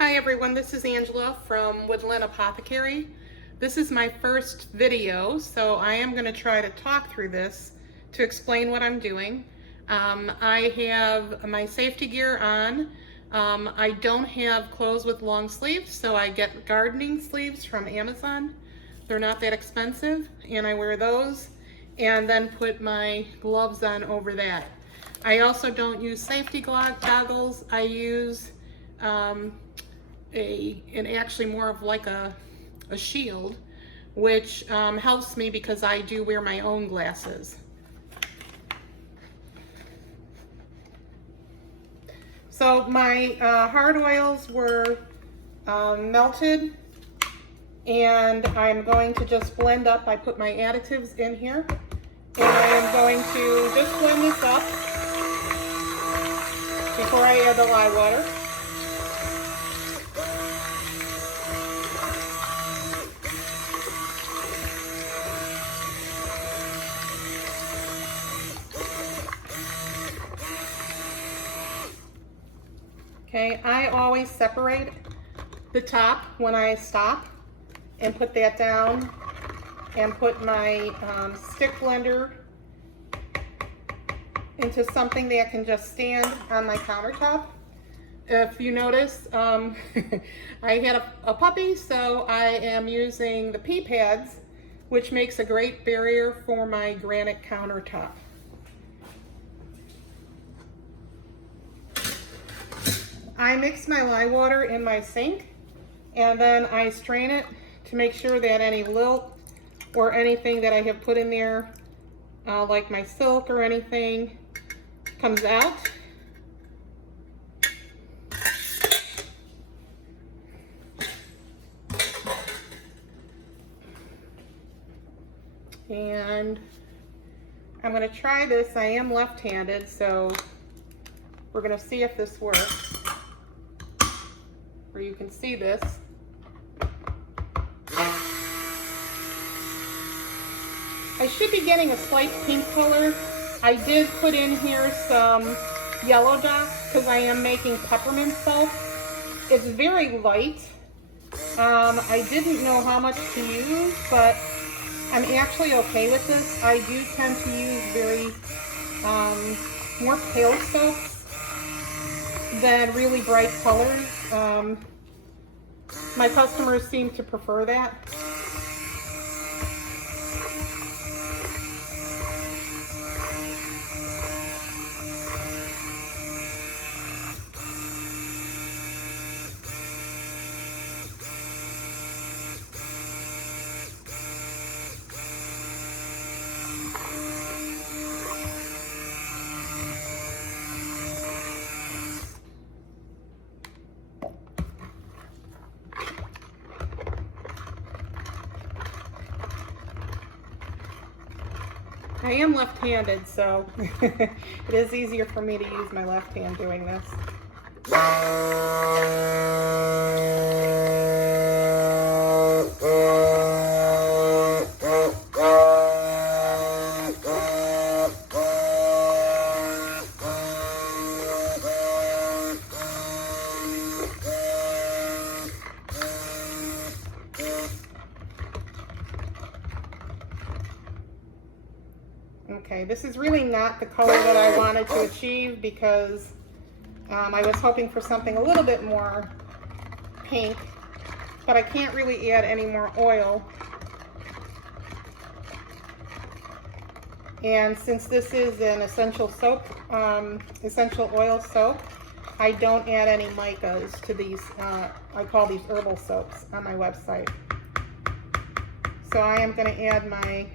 Hi everyone, this is Angela from Woodland Apothecary. This is my first video, so I am going to try to talk through this to explain what I'm doing. I have my safety gear on. I don't have clothes with long sleeves, so I get gardening sleeves from Amazon. They're not that expensive, and I wear those and then put my gloves on over that. I also don't use safety goggles. I use actually more of like a shield, which helps me because I do wear my own glasses. So my hard oils were melted, and I'm going to just blend up. I put my additives in here, and I am going to just blend this up before I add the lye water. Okay, I always separate the top when I stop and put that down and put my stick blender into something that can just stand on my countertop. If you notice, I had a puppy, so I am using the pee pads, which makes a great barrier for my granite countertop. I mix my lye water in my sink, and then I strain it to make sure that any lilt or anything that I have put in there, like my silk or anything, comes out. And I'm going to try this. I am left-handed, so we're going to see if this works. Where you can see this. I should be getting a slight pink color. I did put in here some Yellowdock because I am making peppermint soap. It's very light. I didn't know how much to use, but I'm actually okay with this. I do tend to use very more pale soaps than really bright colors. My customers seem to prefer that. I am left-handed, so it is easier for me to use my left hand doing this. Okay, this is really not the color that I wanted to achieve because I was hoping for something a little bit more pink, but I can't really add any more oil. And since this is an essential soap, essential oil soap, I don't add any micas to these. I call these herbal soaps on my website. So I am going to add my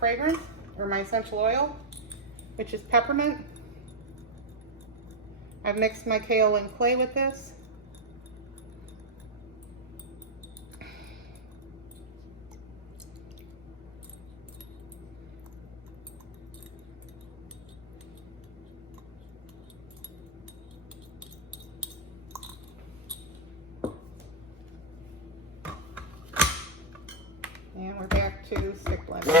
fragrance, or my essential oil, which is peppermint. I've mixed my kaolin clay with this. And we're back to stick blending.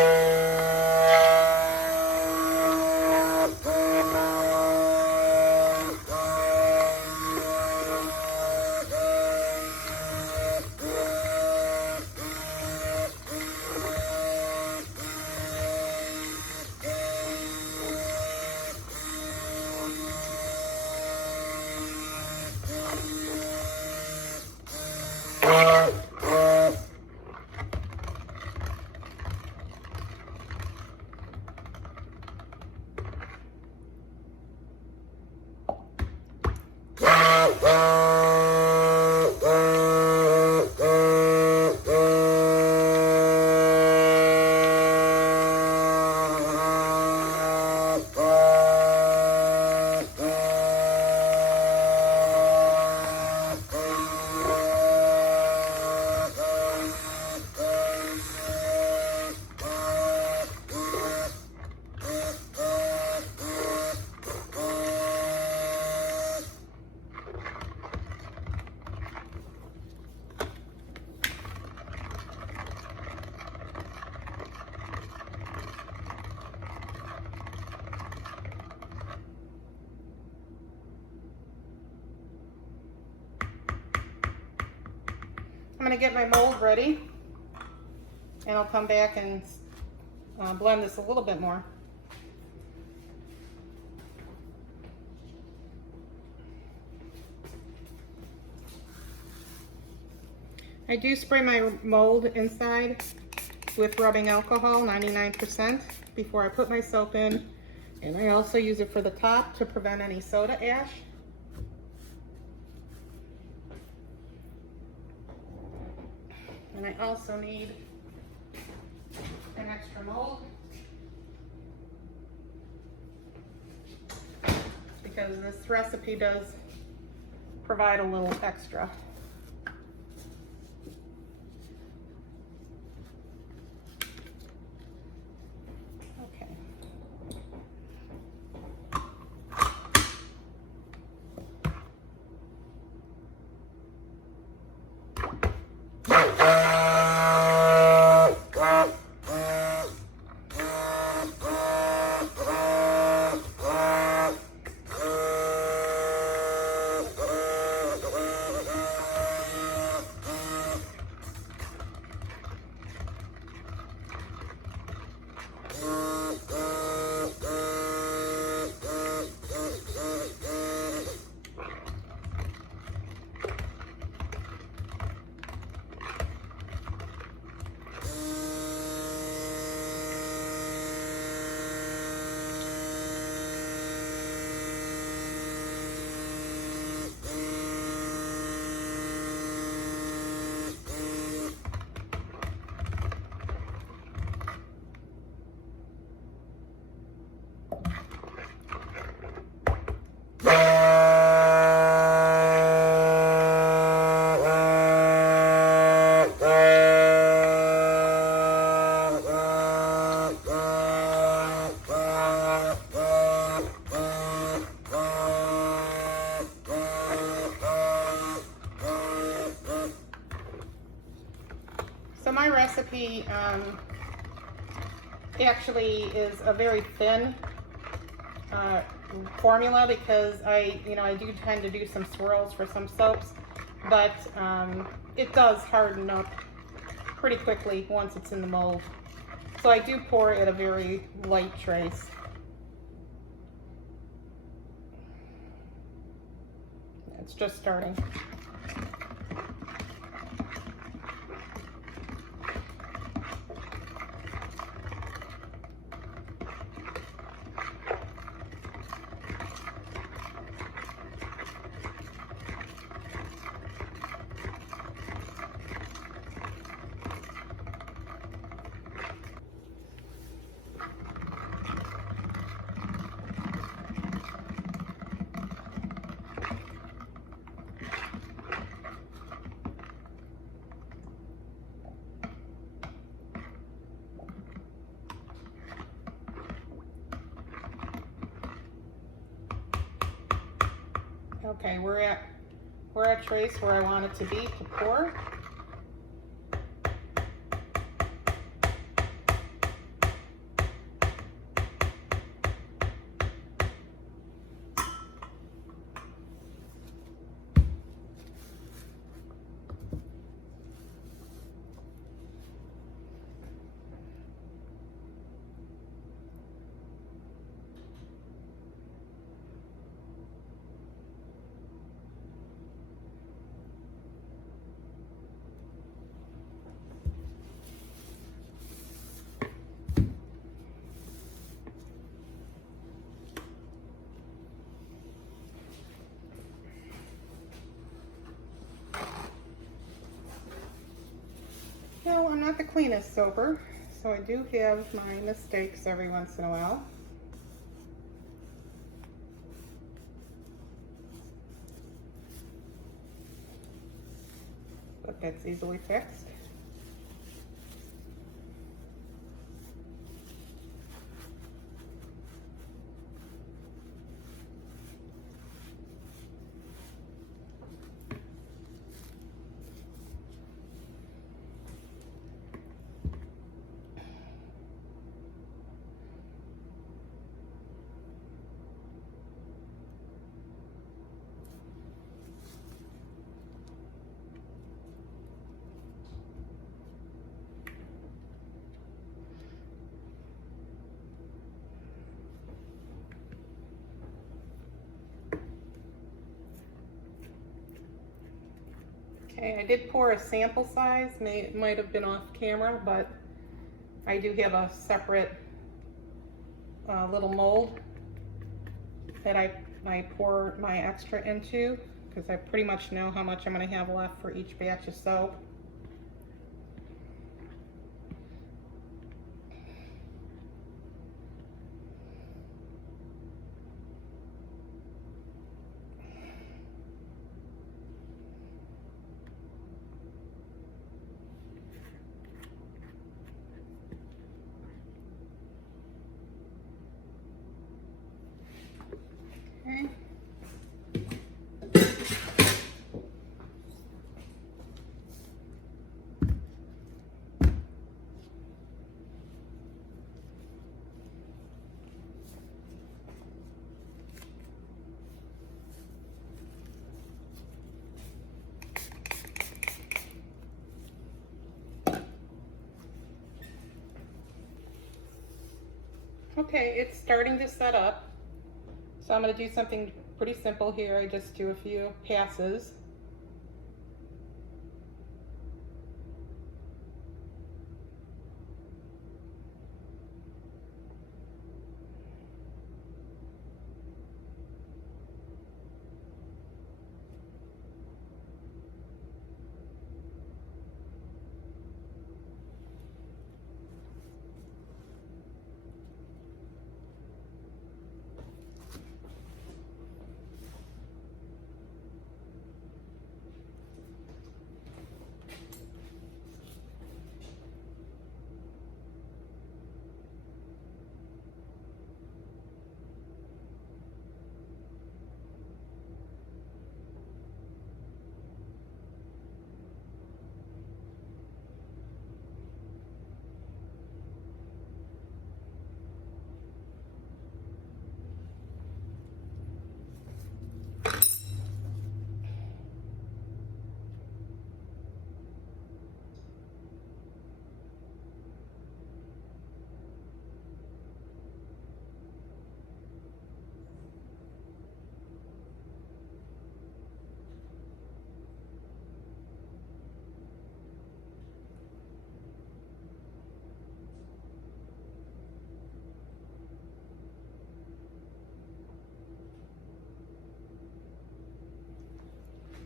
I'm going to get my mold ready, and I'll come back and blend this a little bit more. I do spray my mold inside with rubbing alcohol, 99%, before I put my soap in, and I also use it for the top to prevent any soda ash. And I also need an extra mold because this recipe does provide a little extra. Okay. So my recipe actually is a very thin formula because I do tend to do some swirls for some soaps, but it does harden up pretty quickly once it's in the mold. So I do pour at a very light trace. It's just starting. Okay, we're at trace where I want it to be to pour. not the cleanest soaper, so I do have my mistakes every once in a while. But that's easily fixed. Okay, I did pour a sample size. Might have been off camera, but I do have a separate little mold that I pour my extra into, because I pretty much know how much I'm going to have left for each batch of soap. Okay. Okay, it's starting to set up. So I'm going to do something pretty simple here. I just do a few passes.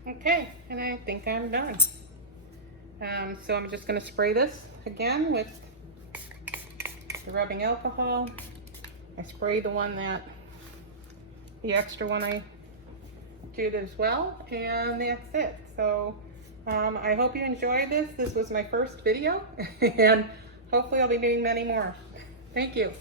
Okay, and I think I'm done. So I'm just going to spray this again with the rubbing alcohol. I spray the extra one I did as well, and that's it. So I hope you enjoyed this. This was my first video, and hopefully I'll be doing many more. Thank you.